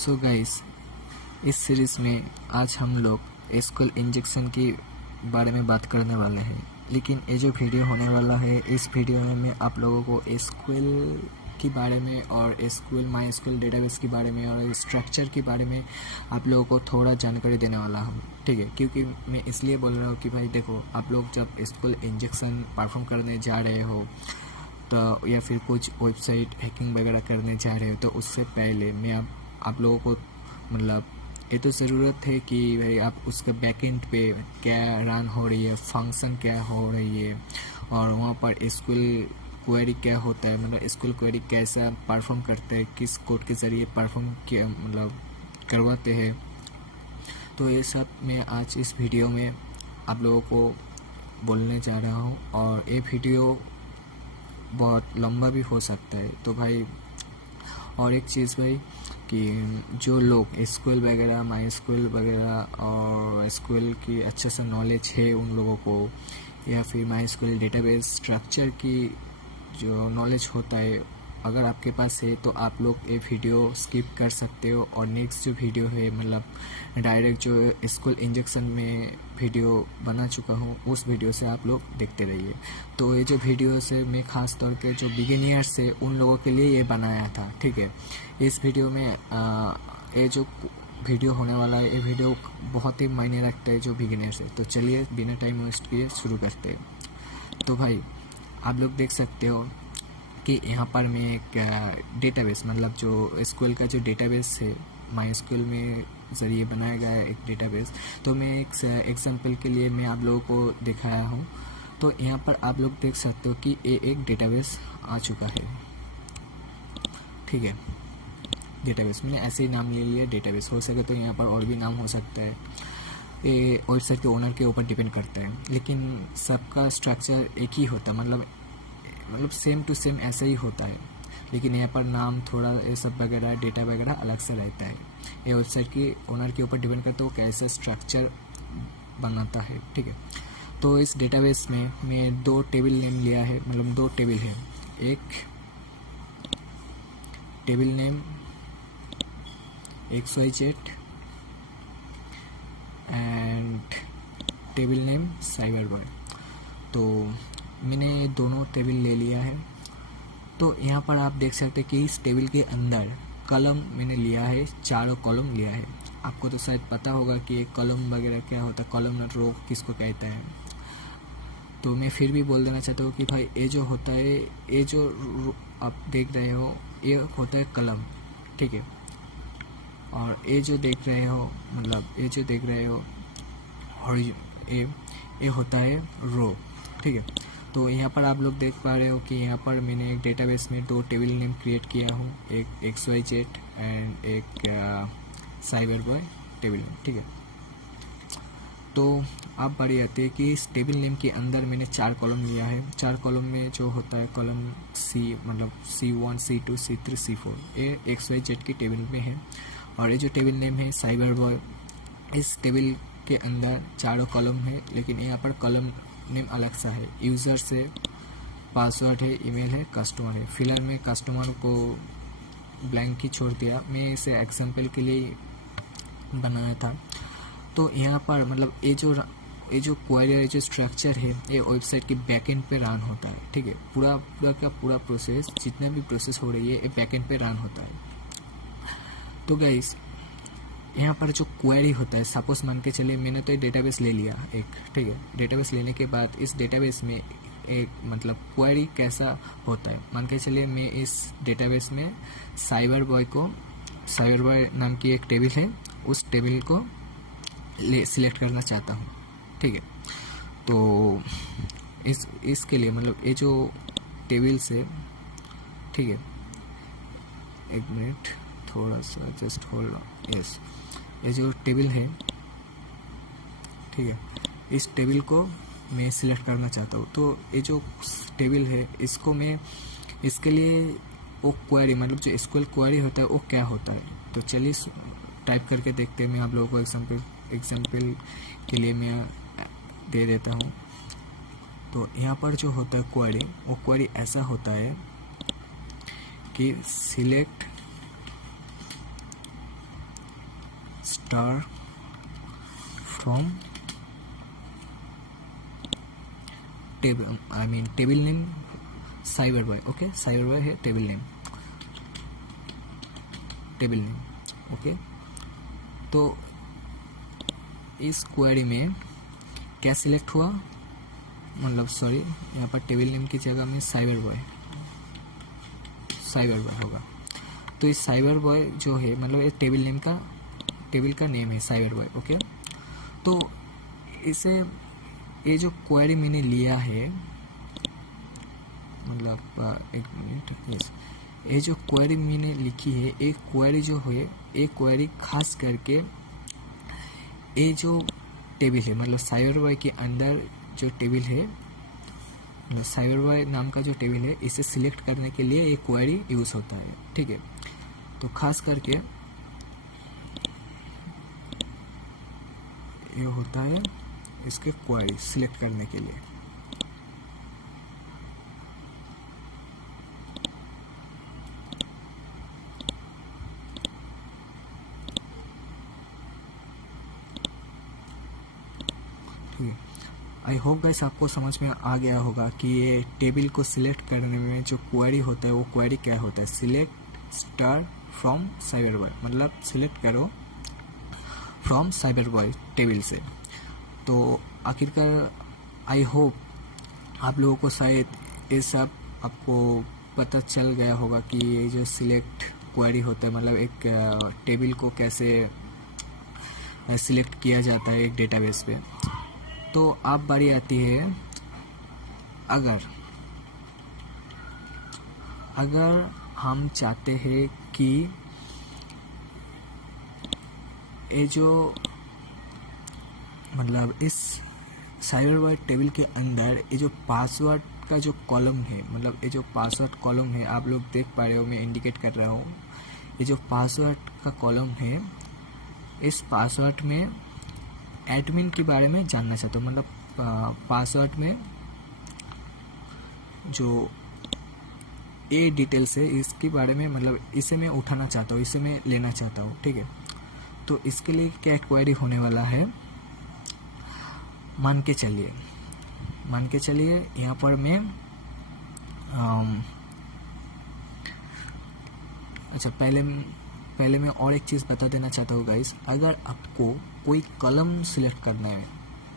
So guys, इस series में आज हम लोग एसक्यूएल इंजेक्शन के बारे में बात करने वाले हैं। लेकिन ये जो वीडियो होने वाला है, इस वीडियो में मैं आप लोगों को एसक्यूएल के बारे में और एसक्यूएल माई एसक्यूएल डेटाबेस के बारे में और स्ट्रक्चर के बारे में आप लोगों को थोड़ा जानकारी देने वाला हूँ, ठीक है। क्योंकि मैं इसलिए बोल रहा हूँ कि भाई देखो, आप लोग जब एसक्यूएल इंजेक्शन परफॉर्म करने जा रहे हो तो या फिर कुछ वेबसाइट हैकिंग वगैरह करने जा रहे हो, तो उससे पहले मैं आप लोगों को मतलब ये तो ज़रूरत है कि भाई आप उसके बैकएंड पे क्या रन हो रही है, फंक्शन क्या हो रही है, और वहाँ पर एसक्यूएल क्वेरी क्या होता है, मतलब एसक्यूएल क्वेरी कैसा परफॉर्म करते हैं, किस कोड के ज़रिए परफॉर्म किया मतलब करवाते हैं। तो ये सब मैं आज इस वीडियो में आप लोगों को बोलने जा रहा हूँ, और ये वीडियो बहुत लंबा भी हो सकता है। तो भाई, और एक चीज़ भाई कि जो लोग एसक्यूएल वगैरह, माई एसक्यूएल वगैरह और एसक्यूएल की अच्छे से नॉलेज है उन लोगों को, या फिर माई एसक्यूएल डेटाबेस स्ट्रक्चर की जो नॉलेज होता है अगर आपके पास है, तो आप लोग ये वीडियो स्किप कर सकते हो और नेक्स्ट जो वीडियो है मतलब डायरेक्ट जो एसक्यूएल इंजेक्शन में वीडियो बना चुका हूँ उस वीडियो से आप लोग देखते रहिए। तो ये जो वीडियो से मैं ख़ास तौर पे जो बिगिनियर्स है उन लोगों के लिए ये बनाया था, ठीक है। इस वीडियो में ये जो वीडियो होने वाला है, ये वीडियो बहुत ही मायने रखता है जो बिगिनर्स है। तो चलिए बिना टाइम वेस्ट किए शुरू करते हैं। तो भाई, आप लोग देख सकते हो कि यहाँ पर मैं एक डेटाबेस मतलब जो एसक्यूएल का जो डेटाबेस है, माई एसक्यूएल में ज़रिए बनाया गया है एक डेटाबेस। तो मैं एक एग्जांपल के लिए मैं आप लोगों को दिखाया हूँ। तो यहाँ पर आप लोग देख सकते हो कि ये एक डेटाबेस आ चुका है, ठीक है। डेटाबेस मैंने ऐसे ही नाम ले लिया डेटाबेस, हो सके तो यहाँ पर और भी नाम हो सकता है, ये वेबसाइट के ओनर के ऊपर डिपेंड करता है। लेकिन सबका स्ट्रक्चर एक ही होता है, मतलब सेम टू सेम ऐसा ही होता है। लेकिन यहाँ पर नाम थोड़ा ये सब वगैरह डेटा वगैरह अलग से रहता है। ये वेबसाइट के ओनर के ऊपर डिपेंड करता है वो कैसा स्ट्रक्चर बनाता है, ठीक है। तो इस डेटाबेस में मैं दो टेबल नेम लिया है, मतलब दो टेबल है। एक table name XYZ and table name cyber boy. तो मैंने ये दोनों टेबल ले लिया है। तो यहाँ पर आप देख सकते हैं कि इस टेबल के अंदर कॉलम मैंने लिया है, चारों कॉलम लिया है। आपको तो शायद पता होगा कि एक कॉलम वगैरह क्या होता है, कॉलम रो किसको कहता है। तो मैं फिर भी बोल देना चाहता हूँ कि भाई ये जो होता है, ये जो आप देख रहे हो ये होता है कॉलम, ठीक है। और ये जो देख रहे हो मतलब ये जो देख रहे हो और ये होता है रो, ठीक है। तो यहाँ पर आप लोग देख पा रहे हो कि यहाँ पर मैंने एक डेटाबेस में दो टेबल नेम क्रिएट किया हूँ, एक XYZ एंड एक साइबर बॉय टेबल नेम, ठीक है। तो आप बारी आती है कि इस टेबल नेम के अंदर मैंने चार कॉलम लिया है। चार कॉलम में जो होता है कॉलम C मतलब C1 C2 C3 C4, ये XYZ की टेबल में है। और ये जो टेबल नेम है साइबर बॉय, इस टेबल के अंदर चारों कॉलम है, लेकिन यहाँ पर कॉलम नेम अलग सा है। यूज़र से पासवर्ड है, ईमेल है, कस्टमर है। फिलहाल मैं कस्टमर को ब्लैंक ही छोड़ दिया, मैं इसे एग्जांपल के लिए बनाया था। तो यहाँ पर मतलब ये जो क्वेरी, ये जो स्ट्रक्चर है, ये वेबसाइट के बैकएंड पे रन होता है, ठीक है। पूरा का पूरा प्रोसेस, जितना भी प्रोसेस हो रही है, ये बैकएंड पे रन होता है। तो गाइस, यहाँ पर जो क्वेरी होता है, सपोज मान के चलिए मैंने तो ये डेटाबेस ले लिया एक, ठीक है। डेटाबेस लेने के बाद इस डेटाबेस में एक मतलब क्वेरी कैसा होता है, मान के चलिए मैं इस डेटाबेस में साइबर बॉय नाम की एक टेबल है, उस टेबल को सिलेक्ट करना चाहता हूँ, ठीक है। तो इसके लिए मतलब ये जो टेबल से, ठीक है, एक मिनट थोड़ा सा जस्ट होल्ड ऑन, यस। ये जो टेबल है, ठीक है, इस टेबल को मैं सिलेक्ट करना चाहता हूँ। तो ये जो टेबल है इसको मैं, इसके लिए वो क्वेरी मतलब जो एसक्यूएल क्वेरी होता है वो क्या होता है, तो चलिए टाइप करके देखते हैं। मैं आप लोगों को एग्जांपल के लिए मैं दे देता हूँ। तो यहाँ पर जो होता है क्वेरी, वो क्वेरी ऐसा होता है कि select star from table, I mean table name cyber boy. Okay, cyber boy है table name, table name. Okay, तो इस क्वेरी में क्या सिलेक्ट हुआ, मतलब सॉरी, यहाँ पर टेबल नेम की जगह में साइबर बॉय होगा। तो इस साइबर बॉय जो है, मतलब ये टेबल नेम का, टेबल का नेम है साइबर बॉय। ओके, तो इसे, ये जो क्वेरी मैंने लिया है, मतलब एक मिनट, यस, ये जो क्वेरी मैंने लिखी है, एक क्वेरी जो है, एक क्वेरी खास करके ये जो टेबल है, मतलब साइबर बॉय के अंदर जो टेबल है, मतलब साइबर बॉय नाम का जो टेबल है, इसे सिलेक्ट करने के लिए एक क्वेरी यूज होता है। ठीक है, तो खास करके ये होता है इसके क्वेरी सिलेक्ट करने के लिए। आई होप गाइस आपको समझ में आ गया होगा कि ये टेबल को सिलेक्ट करने में जो क्वेरी होता है वो क्वेरी क्या होता है। Select star from cyber boy, मतलब सिलेक्ट करो फ्रॉम साइबर बॉय टेबल से। तो आखिरकार आई होप आप लोगों को शायद ये सब आपको पता चल गया होगा कि ये जो सिलेक्ट क्वेरी होता है, मतलब एक टेबल को कैसे सिलेक्ट किया जाता है एक डेटाबेस पे। तो अब बारी आती है, अगर हम चाहते हैं कि ये जो, मतलब इस साइबर बॉय टेबल के अंदर ये जो पासवर्ड का जो कॉलम है, मतलब ये जो पासवर्ड कॉलम है, आप लोग देख पा रहे हो, मैं इंडिकेट कर रहा हूँ, ये जो पासवर्ड का कॉलम है, इस पासवर्ड में एडमिन के बारे में जानना चाहता हूँ। मतलब पासवर्ड में जो ए डिटेल्स है इसके बारे में, मतलब इसे मैं उठाना चाहता हूँ, इसे मैं लेना चाहता हूँ। ठीक है, तो इसके लिए क्या क्वेरी होने वाला है, मान के चलिए यहाँ पर मैं अच्छा, पहले मैं और एक चीज़ बता देना चाहता हूँ गाइस। अगर आपको कोई कॉलम सिलेक्ट करना है,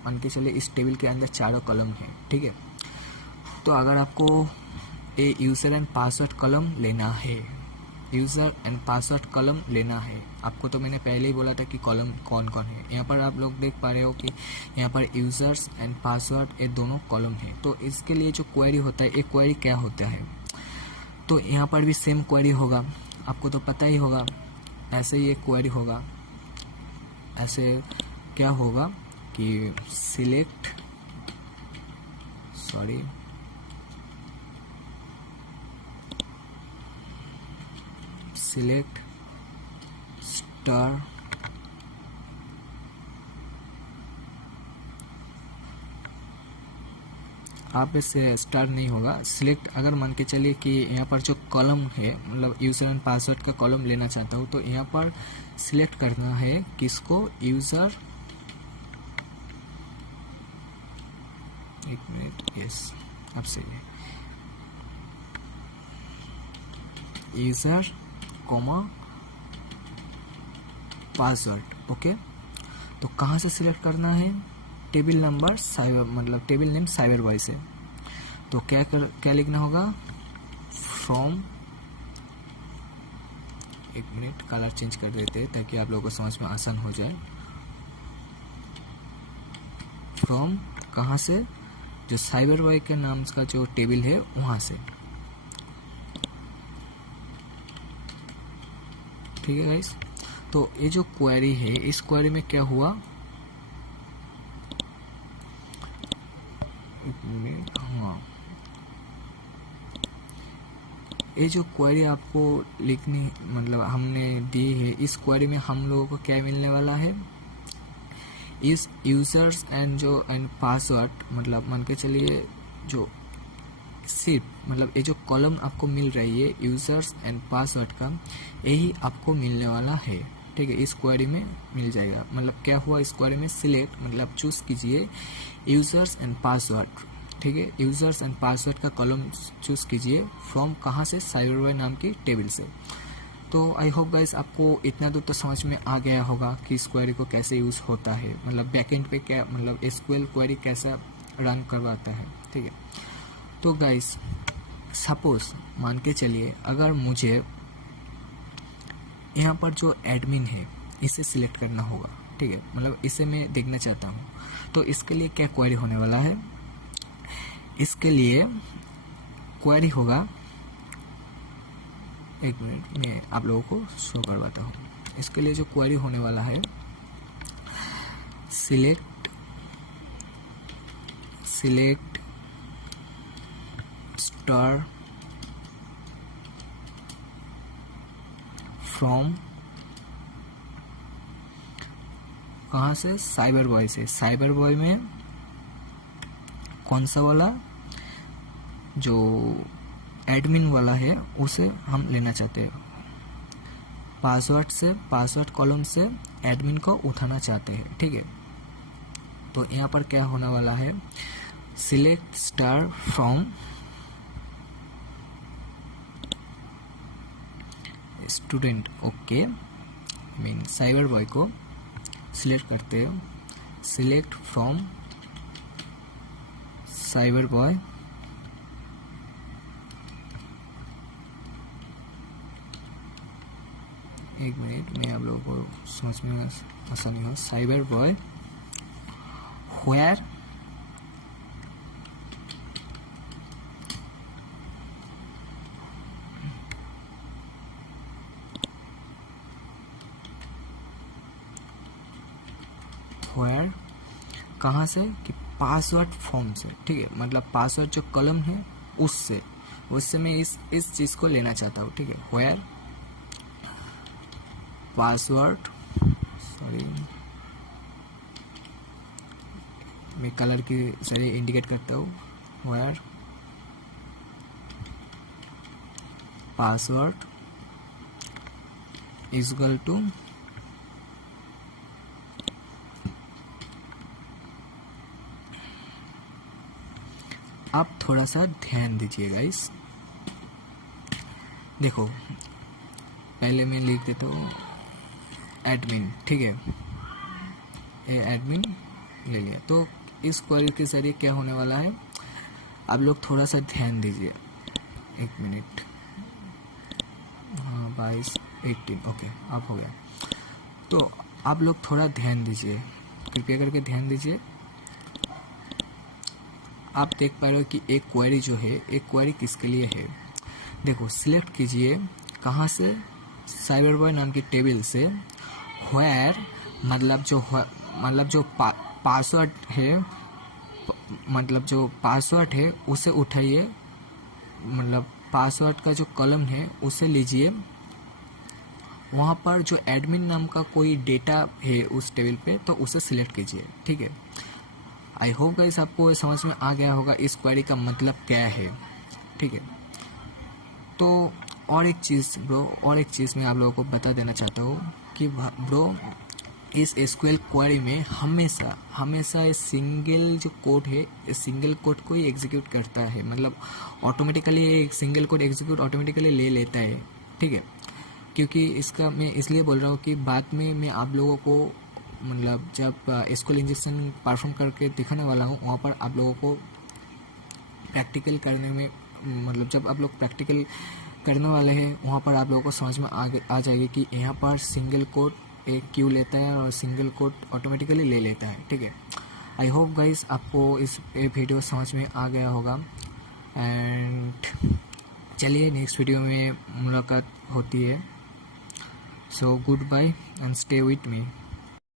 मान के चलिए इस टेबल के अंदर चारों कॉलम है, ठीक है, तो अगर आपको ए यूज़र एंड पासवर्ड कॉलम लेना है, यूज़र एंड पासवर्ड कॉलम लेना है आपको, तो मैंने पहले ही बोला था कि कॉलम कौन कौन है। यहाँ पर आप लोग देख पा रहे हो कि यहाँ पर यूज़र्स एंड पासवर्ड ये दोनों कॉलम है। तो इसके लिए जो क्वेरी होता है, एक क्वेरी क्या होता है, तो यहाँ पर भी सेम क्वेरी होगा, आपको तो पता ही होगा। ऐसे ही एक क्वेरी होगा, ऐसे क्या होगा कि सिलेक्ट स्टार आप इससे स्टार नहीं होगा, सिलेक्ट। अगर मान के चलिए कि यहाँ पर जो कॉलम है, मतलब यूज़र एंड पासवर्ड का कॉलम लेना चाहता हूँ, तो यहाँ पर सिलेक्ट करना है किसको, यूज़र, एक मिनट, यस, अब सही है, यूज़र कॉमा पासवर्ड। ओके, तो कहाँ से सिलेक्ट करना है, टेबल नंबर साइबर, मतलब टेबल नेम साइबर बॉय से। तो क्या लिखना होगा, फ्रॉम, एक मिनट कलर चेंज कर देते हैं ताकि आप लोगों को समझ में आसान हो जाए। फ्रॉम कहाँ से, जो साइबर बॉय के नाम का जो टेबल है वहां से। ठीक है गाइस, तो ये जो क्वेरी है, इस क्वेरी में क्या हुआ, हाँ, ये जो क्वेरी आपको लिखनी, मतलब हमने दी है, इस क्वेरी में हम लोगों को क्या मिलने वाला है, इस यूजर्स एंड पासवर्ड, मतलब मान के चलिए जो सिर्फ, मतलब ये जो कॉलम आपको मिल रही है यूजर्स एंड पासवर्ड का, यही आपको मिलने वाला है। ठीक है, इस क्वेरी में मिल जाएगा। मतलब क्या हुआ इस क्वेरी में, सिलेक्ट मतलब चूज कीजिए यूजर्स एंड पासवर्ड, ठीक है, यूजर्स एंड पासवर्ड का कॉलम चूज कीजिए फ्रॉम कहाँ से, साइबरबॉय नाम की टेबल से। तो आई होप गाइस आपको इतना दूर तो समझ में आ गया होगा कि इस क्वेरी को कैसे यूज़ होता है, मतलब बैकएंड पे क्या मतलब एसक्यूएल क्वेरी कैसा रन करवाता है, ठीक है। तो गाइस सपोज मान के चलिए अगर मुझे यहाँ पर जो एडमिन है इसे सिलेक्ट करना होगा, ठीक है, मतलब इसे मैं देखना चाहता हूँ, तो इसके लिए क्या क्वेरी होने वाला है, इसके लिए क्वेरी होगा, एक मिनट मैं आप लोगों को शो करवाता हूँ। इसके लिए जो क्वेरी होने वाला है, सिलेक्ट स्टार फ्रॉम कहाँ से, साइबरबॉय से। साइबरबॉय में कौन सा वाला, जो एडमिन वाला है उसे हम लेना चाहते हैं, पासवर्ड से, पासवर्ड कॉलम से एडमिन को उठाना चाहते हैं, ठीक है। तो यहाँ पर क्या होने वाला है, select star from student, okay, mean cyber boy को सिलेक्ट करते हो, सिलेक्ट फ्रॉम साइबरबॉय एक मिनट मैं आप लोगों को समझ में आसानी हो, साइबरबॉय व्हेयर कहाँ से, कि पासवर्ड फॉर्म से, ठीक है, मतलब पासवर्ड जो कॉलम है उससे मैं इस चीज को लेना चाहता हूँ, ठीक है, व्हेयर पासवर्ड, सॉरी मैं कलर की सारी इंडिकेट करता हूँ, where password is equal to आप थोड़ा सा ध्यान दीजिए गाइस, देखो पहले मैं लिख देता हूँ एडमिन, ठीक है, ये एडमिन ले लिया। तो इस क्वेरी के जरिए क्या होने वाला है, आप लोग थोड़ा सा ध्यान दीजिए, एक मिनट, हाँ 22 18 ओके अब हो गया। तो आप लोग थोड़ा ध्यान दीजिए, कृपया करके ध्यान दीजिए। आप देख पा रहे हो कि एक क्वेरी जो है, एक क्वेरी किसके लिए है, देखो सिलेक्ट कीजिए कहाँ से, साइबरबॉय नाम की टेबल से, व्हेयर मतलब जो पासवर्ड है, मतलब जो पासवर्ड है उसे उठाइए, मतलब पासवर्ड का जो कॉलम है उसे लीजिए, वहाँ पर जो एडमिन नाम का कोई डेटा है उस टेबल पे तो उसे सिलेक्ट कीजिए, ठीक है। आई होप गाइस आपको समझ में आ गया होगा इस क्वेरी का मतलब क्या है, ठीक है। तो और एक चीज़ मैं आप लोगों को बता देना चाहता हूँ कि ब्रो इस एसक्यूएल क्वेरी में हमेशा ये सिंगल जो कोड है, इस सिंगल कोड को ही एग्जीक्यूट करता है, मतलब ऑटोमेटिकली एक सिंगल कोड एग्जीक्यूट ऑटोमेटिकली ले लेता है, ठीक है। क्योंकि इसका मैं इसलिए बोल रहा हूँ कि बाद में मैं आप लोगों को मतलब जब एसक्यूएल इंजेक्शन परफॉर्म करके दिखाने वाला हूँ, वहाँ पर आप लोगों को प्रैक्टिकल करने में, मतलब जब आप लोग प्रैक्टिकल करने वाले हैं वहाँ पर आप लोगों को समझ में आ जाएगी कि यहाँ पर सिंगल कोड एक क्यों लेता है और सिंगल कोड ऑटोमेटिकली ले लेता है, ठीक है। आई होप गाइस आपको इस वीडियो समझ में आ गया होगा, एंड चलिए नेक्स्ट वीडियो में मुलाकात होती है। So goodbye and stay with me.